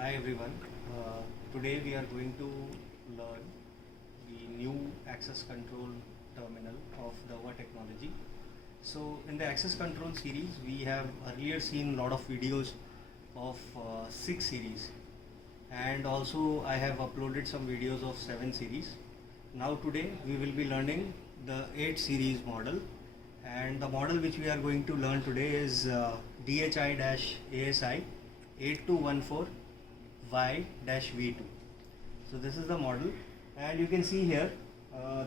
Hi everyone. Today we are going to learn the new access control terminal of Dava technology. So in the access control series, we have earlier seen a lot of videos of 6 series, and also I have uploaded some videos of 7 series. Now today we will be learning the 8 series model, and the model which we are going to learn today is DHI-ASI 8214 Y-V2. So this is the model, and you can see here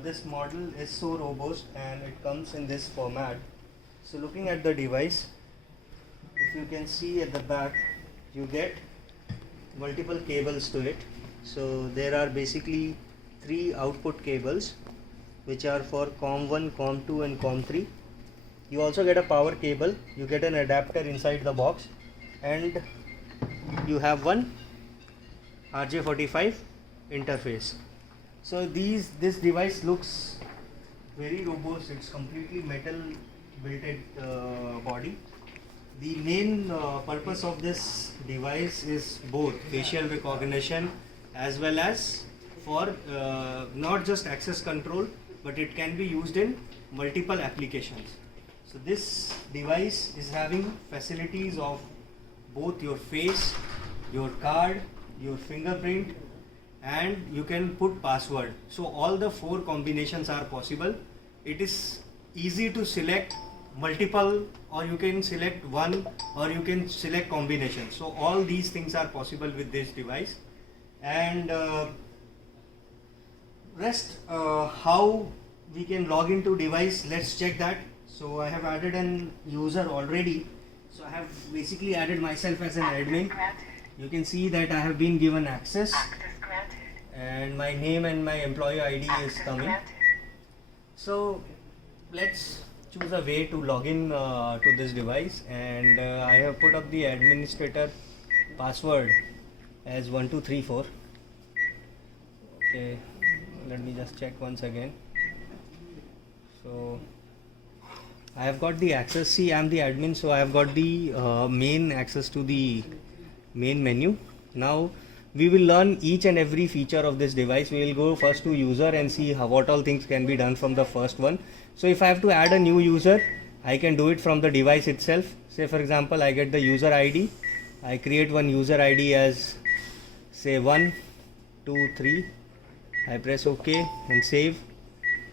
this model is so robust and it comes in this format. So looking at the device, if you can see at the back, you get multiple cables to it. So there are basically 3 output cables which are for COM1, COM2 and COM3. You also get a power cable, you get an adapter inside the box, and you have one RJ45 interface. So this device looks very robust. It's completely metal built body. The main purpose of this device is both facial recognition as well as for not just access control, but it can be used in multiple applications. So this device is having facilities of both your face, your card, your fingerprint, and you can put password. So all the 4 combinations are possible. It is easy to select multiple, or you can select one, or you can select combination. So all these things are possible with this device. And how we can log into device, let's check that. So I have added an user already. So I have basically added myself as an admin. You can see that I have been given access, and my name and my employee ID is coming. So let's choose a way to log in to this device, and I have put up the administrator password as 1234. Okay, let me just check once again. So I have got the access. See, I am the admin, so I have got the main access to the main menu. Now we will learn each and every feature of this device. We will go first to user and see what all things can be done from the first one. So if I have to add a new user, I can do it from the device itself. Say for example, I get the user ID. I create one user ID as say 1, 2, 3. I press OK and save.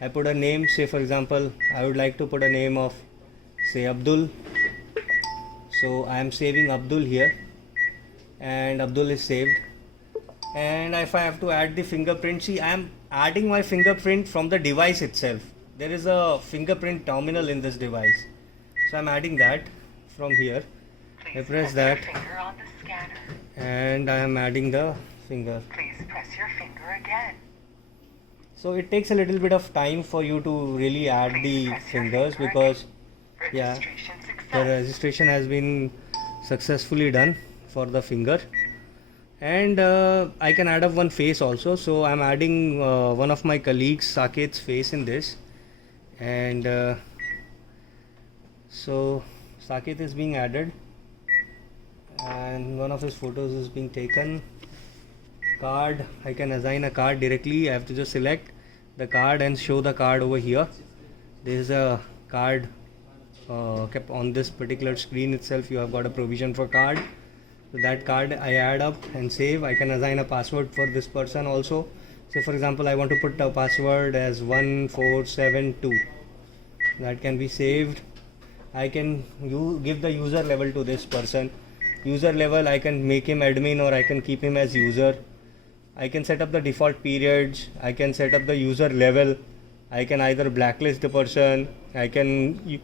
I put a name. Say for example, I would like to put a name of say Abdul. So I am saving Abdul here, and Abdul is saved. And if I have to add the fingerprint, see, I am adding my fingerprint from the device itself. There is a fingerprint terminal in this device, so I am adding that from here. I press that, and I am adding the finger. Please press your finger again. So it takes a little bit of time for you to really add the fingers, because yeah, the registration has been successfully done for the finger. And I can add up one face also. So I'm adding one of my colleagues, Saket's face in this. And so Saket is being added, and one of his photos is being taken. Card, I can assign a card directly. I have to just select the card and show the card over here. There is a card kept on this particular screen itself. You have got a provision for card. So that card I add up and save. I can assign a password for this person also. Say for example, I want to put a password as 1472. That can be saved. I can give the user level to this person. User level, I can make him admin or I can keep him as user. I can set up the default periods. I can set up the user level. I can either blacklist the person. I can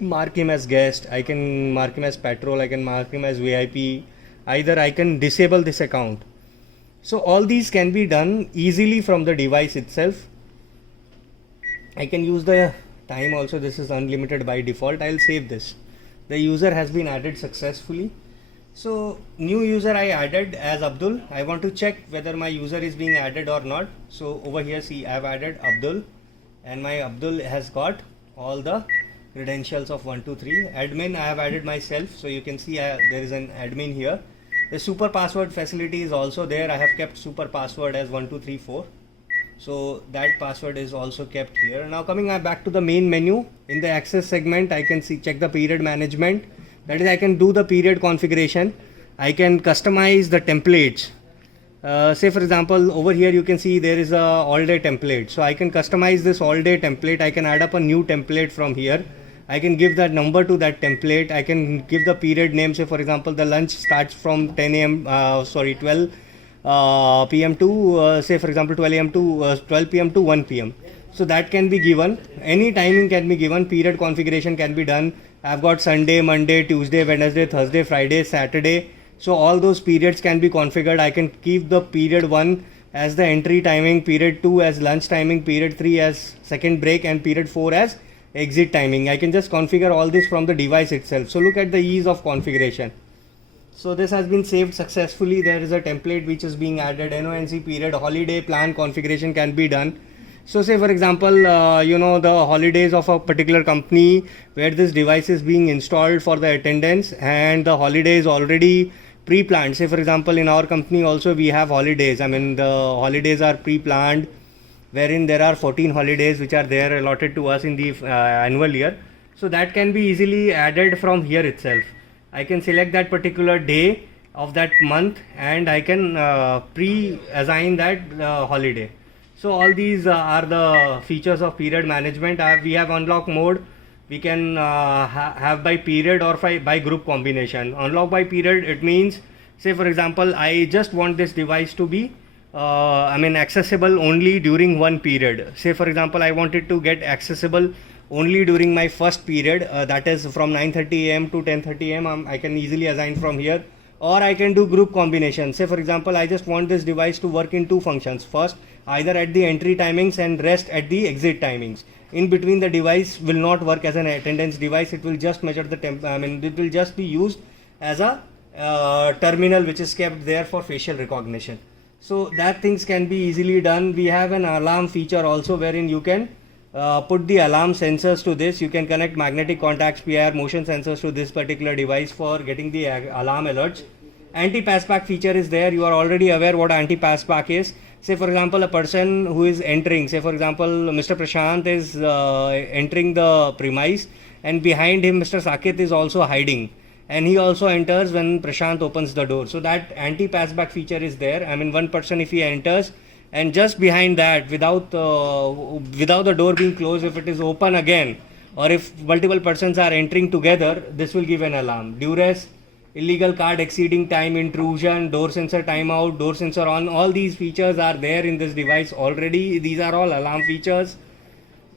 mark him as guest. I can mark him as patrol. I can mark him as VIP. Either I can disable this account. So all these can be done easily from the device itself. I can use the time also. This is unlimited by default. I'll save this. The user has been added successfully. So new user I added as Abdul. I want to check whether my user is being added or not. So over here, see, I have added Abdul, and my Abdul has got all the credentials of 123. Admin, I have added myself. So you can see there is an admin here. The super password facility is also there. I have kept super password as 1234. So that password is also kept here. Now coming back to the main menu, in the access segment, I can check the period management. That is, I can do the period configuration. I can customize the templates. Say for example, over here you can see there is a all day template. So I can customize this all day template. I can add up a new template from here. I can give that number to that template. I can give the period name. Say for example, the lunch starts from 10 a.m. 12 p.m. to say for example 12 a.m. to 12 p.m. to 1 p.m. So that can be given. Any timing can be given. Period configuration can be done. I've got Sunday, Monday, Tuesday, Wednesday, Thursday, Friday, Saturday. So all those periods can be configured. I can keep the period 1 as the entry timing, period 2 as lunch timing, period 3 as second break, and period 4 as exit timing. I can just configure all this from the device itself. So look at the ease of configuration. So this has been saved successfully. There is a template which is being added. NONC period holiday plan configuration can be done. So say for example, the holidays of a particular company where this device is being installed for the attendance, and the holiday is already pre-planned. Say for example, in our company also we have holidays. I mean, the holidays are pre-planned, wherein there are 14 holidays which are there allotted to us in the annual year. So that can be easily added from here itself. I can select that particular day of that month and I can pre-assign that holiday. So all these are the features of period management. We have unlock mode. We can have by period or by group combination. Unlock by period, it means, say for example, I just want this device to be accessible only during one period. Say for example, I want it to get accessible only during my first period, that is from 9:30 a.m. to 10:30 a.m. I can easily assign from here, or I can do group combination. Say for example, I just want this device to work in two functions. First, either at the entry timings and rest at the exit timings. In between, the device will not work as an attendance device. It will just measure the it will just be used as a terminal which is kept there for facial recognition. So that things can be easily done. We have an alarm feature also, wherein you can put the alarm sensors to this. You can connect magnetic contacts, PIR, motion sensors to this particular device for getting the alarm alerts. Anti-passback feature is there. You are already aware what anti-passback is. Say for example, a person who is entering, say for example, Mr. Prashant is entering the premise, and behind him Mr. Sakit is also hiding, and he also enters when Prashant opens the door. So that anti-passback feature is there. I mean, one person, if he enters, and just behind that, without the door being closed, if it is open again, or if multiple persons are entering together, this will give an alarm. Duress, illegal card exceeding time, intrusion, door sensor timeout, door sensor on, all these features are there in this device already. These are all alarm features.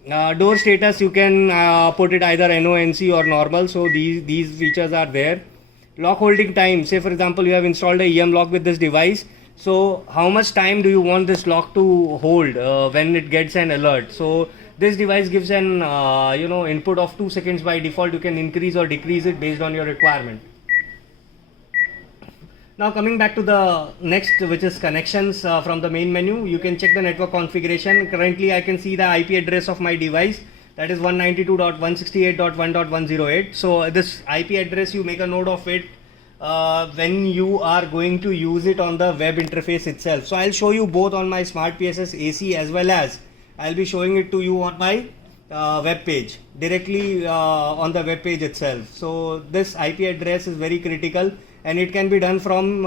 Door status, you can put it either NONC or normal, so these features are there. Lock holding time, say for example, you have installed a EM lock with this device. So how much time do you want this lock to hold when it gets an alert? So this device gives an input of 2 seconds by default. You can increase or decrease it based on your requirement. Now coming back to the next, which is connections from the main menu, you can check the network configuration. Currently I can see the IP address of my device, that is 192.168.1.108. So this IP address, you make a note of it when you are going to use it on the web interface itself. So I'll show you both on my Smart PSS AC, as well as I'll be showing it to you on my web page, directly on the web page itself. So this IP address is very critical, and it can be done from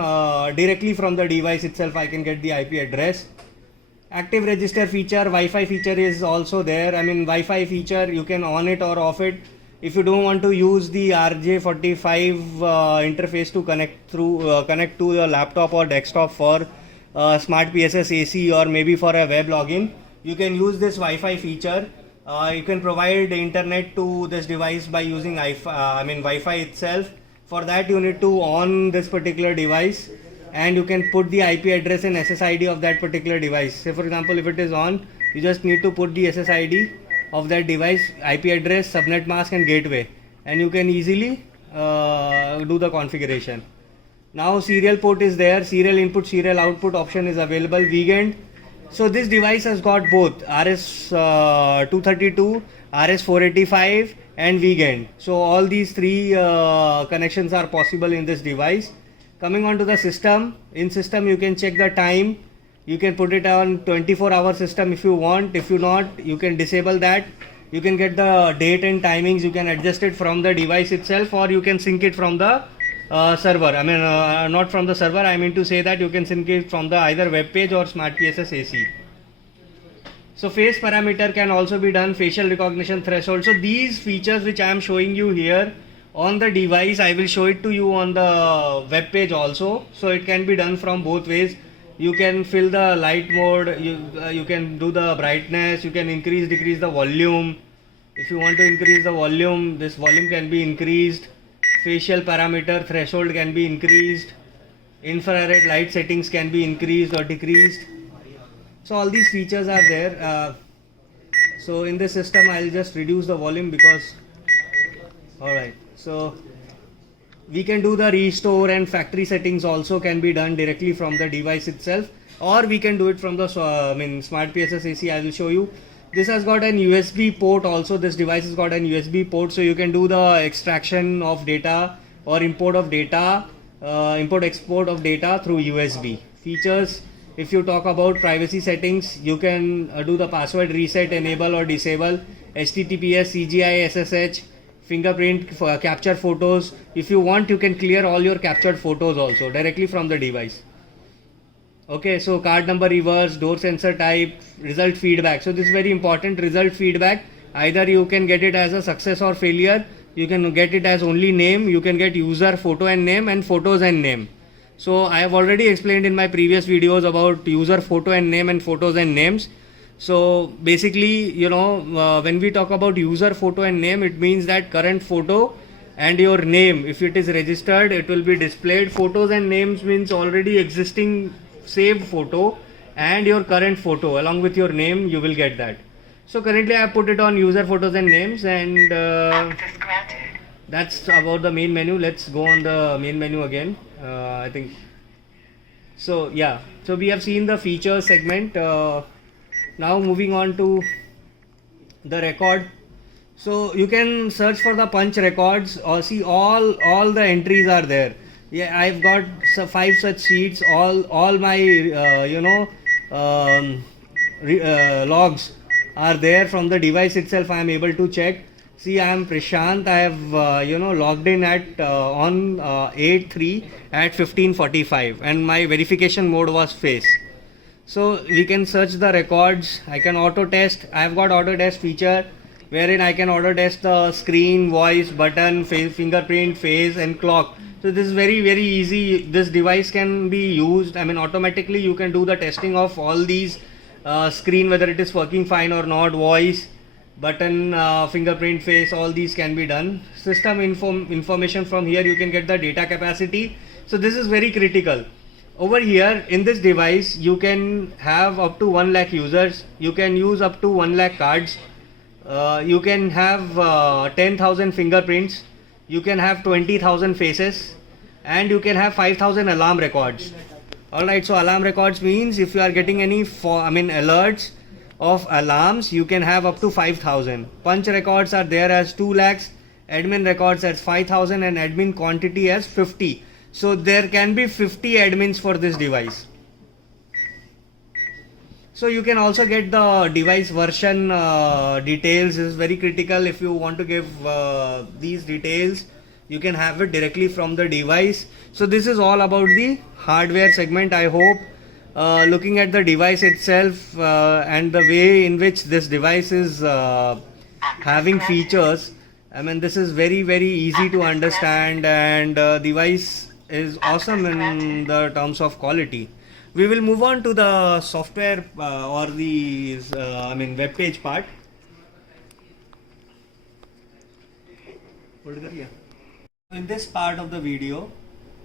directly from the device itself. I can get the IP address. Active register feature, Wi-Fi feature is also there. I mean, Wi-Fi feature, you can on it or off it. If you don't want to use the RJ45 interface to connect to the laptop or desktop for Smart PSS AC, or maybe for a web login, you can use this Wi-Fi feature. You can provide internet to this device by using Wi-Fi itself. For that, you need to on this particular device, and you can put the IP address and SSID of that particular device. Say for example, if it is on, you just need to put the SSID of that device, IP address, subnet mask and gateway, and you can easily do the configuration. Now serial port is there, serial input, serial output option is available. Weekend. So this device has got both RS232, RS485 and Weekend. So all these three connections are possible in this device. Coming on to the system, in system you can check the time. You can put it on 24-hour system if you want. If you not, you can disable that. You can get the date and timings. You can adjust it from the device itself, or you can sync it from the server. I mean, not from the server. I mean to say that you can sync it from the either web page or Smart PSS AC. So face parameter can also be done, facial recognition threshold. So these features which I am showing you here on the device, I will show it to you on the web page also. So it can be done from both ways. You can fill the light mode, you can do the brightness, you can increase, decrease the volume. If you want to increase the volume, this volume can be increased. Facial parameter threshold can be increased. Infrared light settings can be increased or decreased. So all these features are there. So in this system I'll just reduce the volume because, alright, so we can do the restore and factory settings also can be done directly from the device itself, or we can do it from the Smart PSS AC. I will show you. This has got an USB port also. This device has got an USB port, so you can do the extraction of data or import of data, import export of data through USB. Features, if you talk about privacy settings, you can do the password reset, enable or disable, HTTPS, CGI, SSH, fingerprint, capture photos. If you want, you can clear all your captured photos also directly from the device. Okay, so card number reverse, door sensor type, result feedback. So this is very important, result feedback. Either you can get it as a success or failure. You can get it as only name. You can get user, photo and name, and photos and name. So I have already explained in my previous videos about user, photo and name, and photos and names. So basically, you know, when we talk about user, photo and name, it means that current photo and your name, if it is registered, it will be displayed. Photos and names means already existing saved photo and your current photo along with your name, you will get that. So currently I have put it on user, photos and names, and that's about the main menu. Let's go on the main menu again. I think so. Yeah, so we have seen the feature segment. Now moving on to the record. So you can search for the punch records or see all the entries are there. Yeah, I've got 5 such sheets. All my logs are there from the device itself. I am able to check. See, I am Prashant. I have logged in at on 8/3 at 15:45, and my verification mode was face. So we can search the records. I can auto test. I have got auto test feature wherein I can auto test the screen, voice, button, fingerprint, face, and clock. So this is very easy. This device can be used. I mean, automatically you can do the testing of all these screen, whether it is working fine or not, voice, button, fingerprint, face, all these can be done. System information, from here you can get the data capacity. So this is very critical. Over here in this device you can have up to 1 lakh users. You can use up to 1 lakh cards. You can have 10,000 fingerprints. You can have 20,000 faces, and you can have 5,000 alarm records. Alright, so alarm records means if you are getting any alerts of alarms, you can have up to 5,000. Punch records are there as 2 lakhs, admin records as 5,000, and admin quantity as 50. So there can be 50 admins for this device. So you can also get the device version details. Is very critical. If you want to give these details, you can have it directly from the device. So this is all about the hardware segment. I hope looking at the device itself and the way in which this device is having features, I mean, this is very easy to understand, and device is awesome in the terms of quality. We will move on to the software or the web page part. In this part of the video,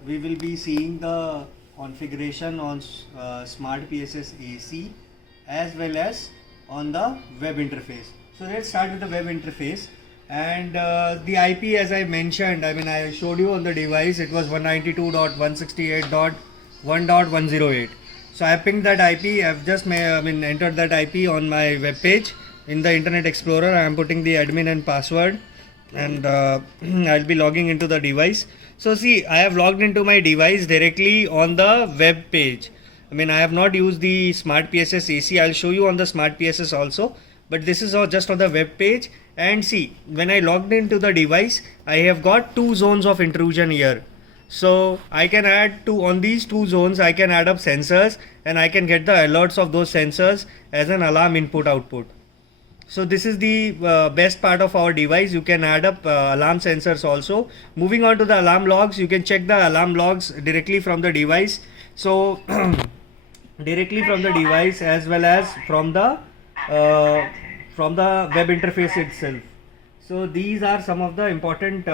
we will be seeing the configuration on Smart PSS AC as well as on the web interface. So let's start with the web interface. And the IP, as I mentioned, I showed you on the device, it was 192.168.1.108. So I pinged that IP. I've just entered that IP on my web page. In the Internet Explorer, I am putting the admin and password. and I'll be logging into the device. So see, I have logged into my device directly on the web page. I mean, I have not used the Smart PSS AC. I'll show you on the Smart PSS also, but this is all just on the web page. And see, when I logged into the device, I have got two zones of intrusion here. So I can add on these two zones, I can add up sensors, and I can get the alerts of those sensors as an alarm input output. So this is the best part of our device. You can add up alarm sensors also. Moving on to the alarm logs, you can check the alarm logs directly from the device. So directly from the device as well as from the web interface itself. So these are some of the important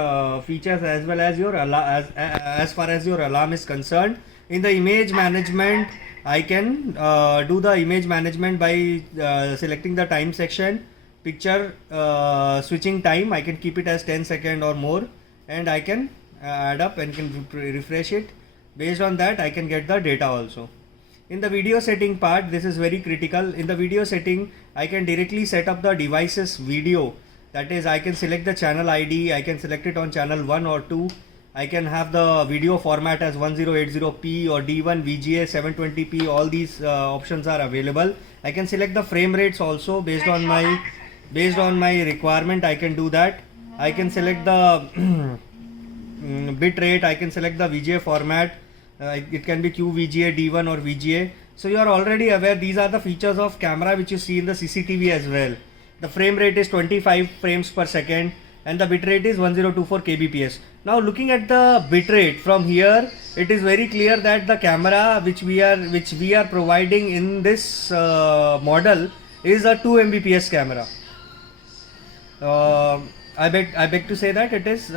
features as well as your as far as your alarm is concerned. In the image management, I can do the image management by selecting the time section, picture switching time. I can keep it as 10 second or more, and I can add up and can refresh it. Based on that, I can get the data also. In the video setting part, this is very critical. In the video setting, I can directly set up the device's video. That is, I can select the channel ID, I can select it on channel 1 or 2. I can have the video format as 1080p or D1 VGA 720p. All these options are available. I can select the frame rates also based on my requirement. I can do that. I can select the bit rate. I can select the VGA format. It can be QVGA, D1 or VGA. So you are already aware these are the features of camera which you see in the CCTV as well. The frame rate is 25 frames per second and the bit rate is 1024 kbps. Now looking at the bit rate from here, it is very clear that the camera which we are providing in this model is a 2 Mbps camera. I beg to say that it is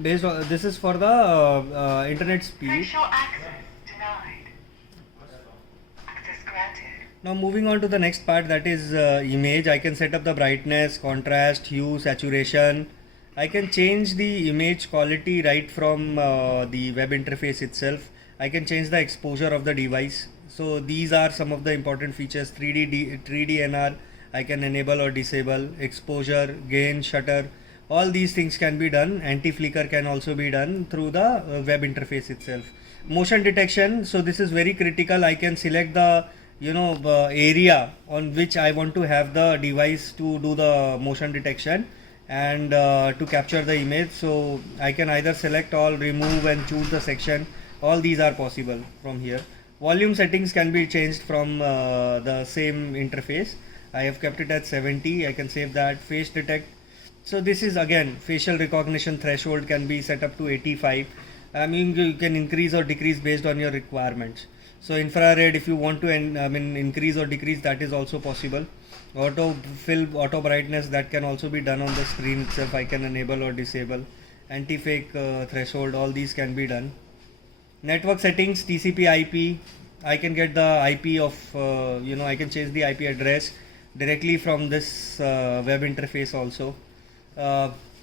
based on, this is for the internet speed. Now moving on to the next part, that is image. I can set up the brightness, contrast, hue, saturation. I can change the image quality right from the web interface itself. I can change the exposure of the device. So these are some of the important features. 3D NR I can enable or disable. Exposure, gain, shutter, all these things can be done. Anti-flicker can also be done through the web interface itself. Motion detection, so this is very critical. I can select the area on which I want to have the device to do the motion detection and to capture the image. So I can either select all, remove and choose the section. All these are possible from here. Volume settings can be changed from the same interface. I have kept it at 70. I can save that. Face detect, so this is again facial recognition threshold can be set up to 85. I mean, you can increase or decrease based on your requirements. So infrared, if you want to increase or decrease, that is also possible. Auto fill, auto brightness, that can also be done on the screen itself. I can enable or disable. Anti-fake threshold, all these can be done. Network settings, TCP IP. I can get the IP of I can change the IP address directly from this web interface also.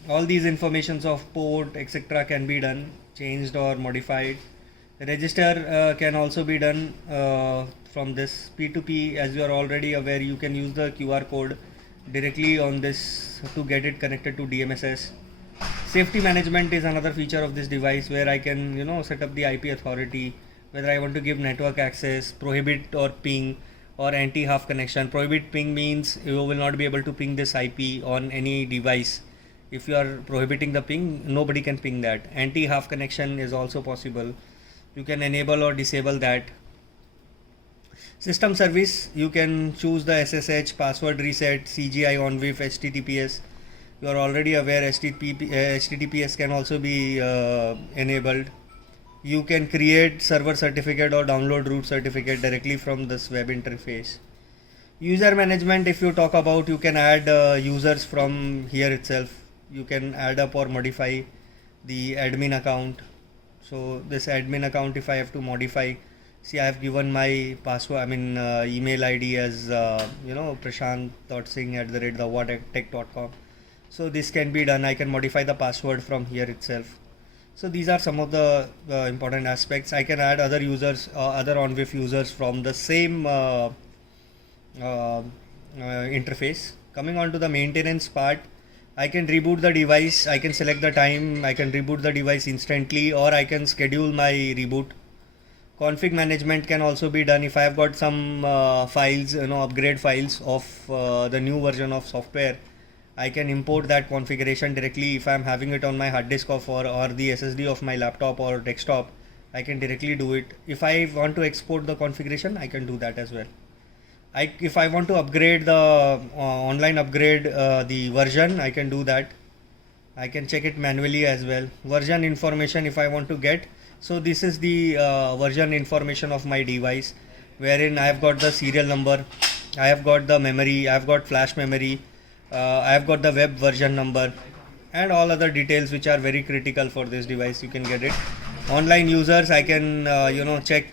All these informations of port etc. can be done, changed or modified. Register can also be done from this. P2P, as you are already aware, you can use the QR code directly on this to get it connected to DMSS. Safety management is another feature of this device where I can set up the IP authority, whether I want to give network access, prohibit or ping, or anti-half connection. Prohibit ping means you will not be able to ping this IP on any device. If you are prohibiting the ping, nobody can ping that. Anti-half connection is also possible. You can enable or disable that. System service, you can choose the SSH, password reset, CGI, ONWIF, HTTPS. You are already aware HTTPS can also be enabled. You can create server certificate or download root certificate directly from this web interface. User management, if you talk about, you can add users from here itself. You can add up or modify the admin account. So this admin account, if I have to modify, see, I have given my password, email ID as prashant.singh@thewhattech.com. So this can be done. I can modify the password from here itself. So these are some of the important aspects. I can add other users, other ONWIF users from the same interface. Coming on to the maintenance part, I can reboot the device, I can select the time, I can reboot the device instantly, or I can schedule my reboot. Config management can also be done if I have got some files, upgrade files of the new version of software. I can import that configuration directly if I am having it on my hard disk or the SSD of my laptop or desktop. I can directly do it. If I want to export the configuration, I can do that as well. If I want to upgrade the online upgrade the version, I can do that. I can check it manually as well. Version information if I want to get. So this is the version information of my device, wherein I have got the serial number, I have got the memory, I have got flash memory, I have got the web version number, and all other details which are very critical for this device. You can get it. Online users, I can check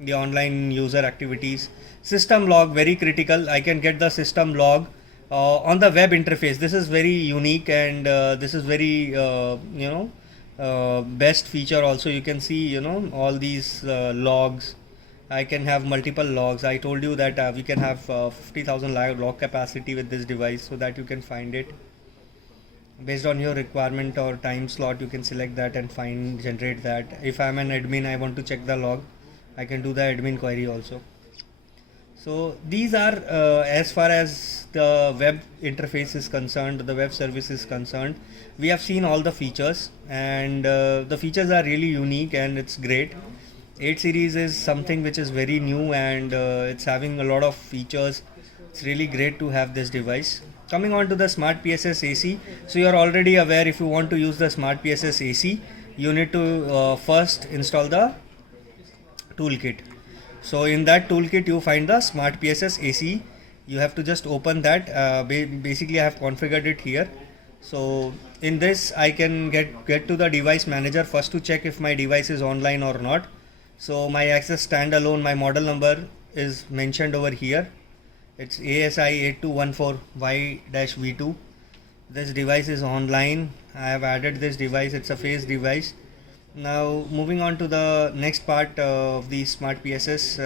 the online user activities. System log, very critical. I can get the system log on the web interface. This is very unique, and this is very best feature also. You can see all these logs. I can have multiple logs. I told you that we can have 50,000 log capacity with this device, so that you can find it based on your requirement or time slot. You can select that and generate that. If I'm an admin, I want to check the log, I can do the admin query also. So these are as far as the web interface is concerned, the web service is concerned. We have seen all the features, and the features are really unique and it's great. 8 series is something which is very new, and it's having a lot of features. It's really great to have this device. Coming on to the Smart PSS AC. So you are already aware, if you want to use the Smart PSS AC, you need to first install the toolkit. So in that toolkit you find the Smart PSS AC. You have to just open that. Basically I have configured it here. So in this I can get to the device manager first to check if my device is online or not. So my access standalone, my model number is mentioned over here. It's ASI 8214Y-V2. This device is online. I have added this device. It's a phase device. Now moving on to the next part of the Smart PSS,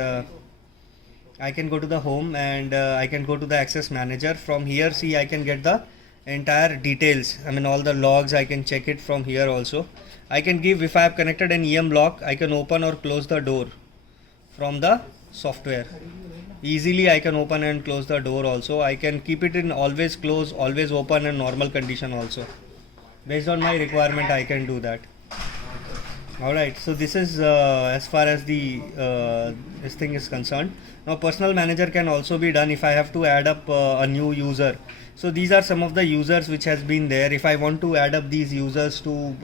I can go to the home, and I can go to the access manager. From here, see, I can get the entire details. I mean all the logs, I can check it from here also. I can give, if I have connected an EM lock, I can open or close the door from the software. Easily I can open and close the door also. I can keep it in always close, always open, and normal condition also. Based on my requirement I can do that. Alright, so this is as far as the this thing is concerned. Now personal manager can also be done if I have to add up a new user. So these are some of the users which has been there. If I want to add up these users to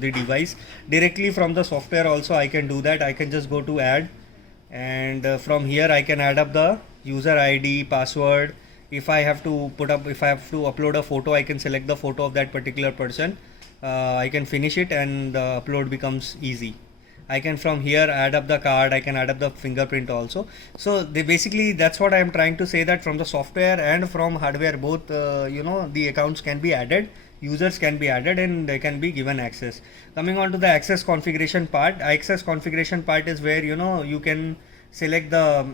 the device directly from the software also, I can do that. I can just go to add, and from here I can add up the user ID, password. If I have to upload a photo, I can select the photo of that particular person. I can finish it, and the upload becomes easy. I can from here add up the card, I can add up the fingerprint also. So basically that's what I am trying to say, that from the software and from hardware both the accounts can be added, users can be added, and they can be given access. Coming on to the access configuration part. Access configuration part is where you can select the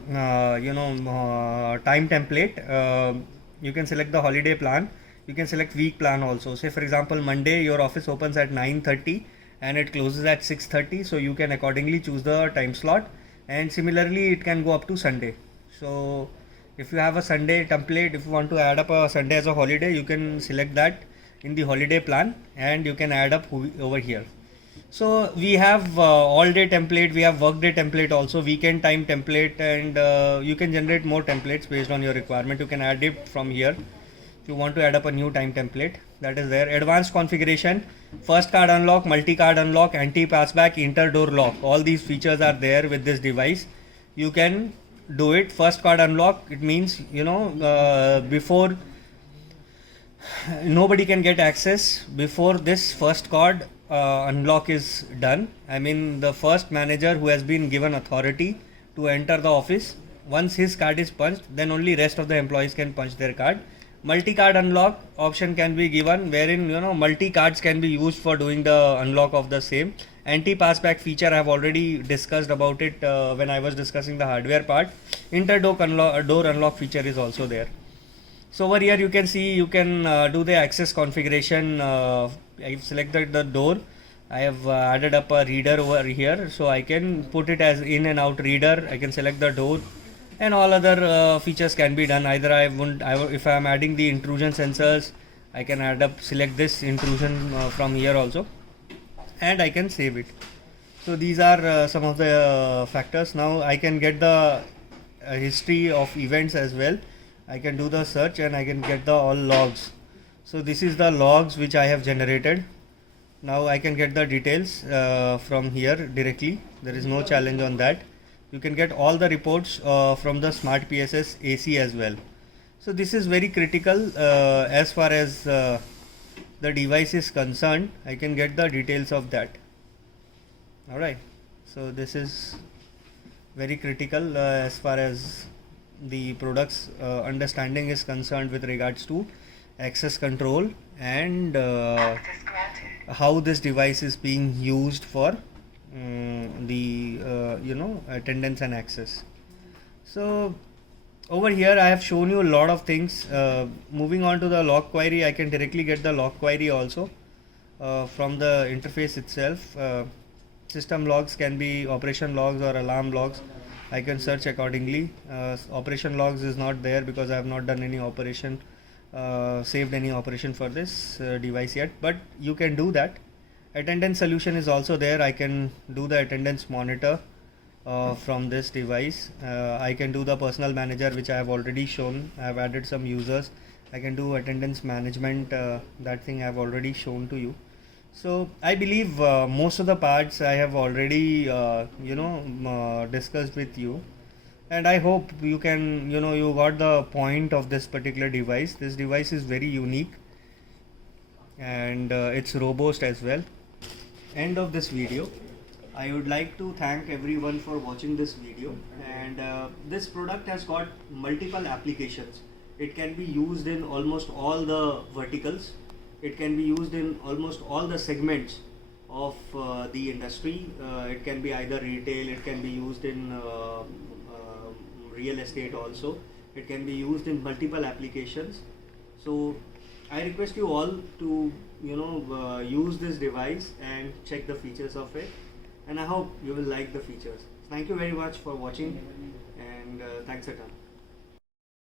time template. You can select the holiday plan. You can select week plan also. Say for example, Monday your office opens at 9:30 and it closes at 6:30, so you can accordingly choose the time slot, and similarly it can go up to Sunday. So if you have a Sunday template, if you want to add up a Sunday as a holiday, you can select that in the holiday plan, and you can add up over here. So we have all day template, we have work day template also, weekend time template, and you can generate more templates based on your requirement. You can add it from here. You want to add up a new time template, that is there. Advanced configuration, first card unlock, multi-card unlock, anti-passback, inter-door lock. All these features are there with this device. You can do it. First card unlock, it means before nobody can get access before this first card unlock is done. I mean the first manager who has been given authority to enter the office, once his card is punched, then only rest of the employees can punch their card. Multi-card unlock option can be given, wherein multi-cards can be used for doing the unlock of the same. Anti-passback feature, I have already discussed about it when I was discussing the hardware part. Inter-door door unlock feature is also there. So over here you can see you can do the access configuration. I've selected the door. I have added up a reader over here, so I can put it as in and out reader. I can select the door, and all other features can be done. Either if I am adding the intrusion sensors, I can select this intrusion from here also, and I can save it. So these are some of the factors. Now I can get the history of events as well. I can do the search and I can get the all logs. So this is the logs which I have generated. Now I can get the details from here directly. There is no challenge on that. You can get all the reports from the Smart PSS AC as well. So this is very critical as far as the device is concerned. I can get the details of that. Alright, so this is very critical as far as the product's understanding is concerned with regards to access control and how this device is being used for the attendance and access. So over here I have shown you a lot of things. Moving on to the log query, I can directly get the log query also from the interface itself. System logs can be operation logs or alarm logs. I can search accordingly. Operation logs is not there because I have not done any operation, saved any operation for this device yet, but you can do that. Attendance solution is also there. I can do the attendance monitor from this device. I can do the personal manager, which I have already shown. I have added some users. I can do attendance management. That thing I have already shown to you. So I believe most of the parts I have already discussed with you, and I hope you can you got the point of this particular device. This device is very unique and it's robust as well. End of this video. I would like to thank everyone for watching this video, and this product has got multiple applications. It can be used in almost all the verticals. It can be used in almost all the segments of the industry. It can be either retail, it can be used in real estate also. It can be used in multiple applications. So I request you all to use this device and check the features of it, and I hope you will like the features. Thank you very much for watching, and thanks a ton.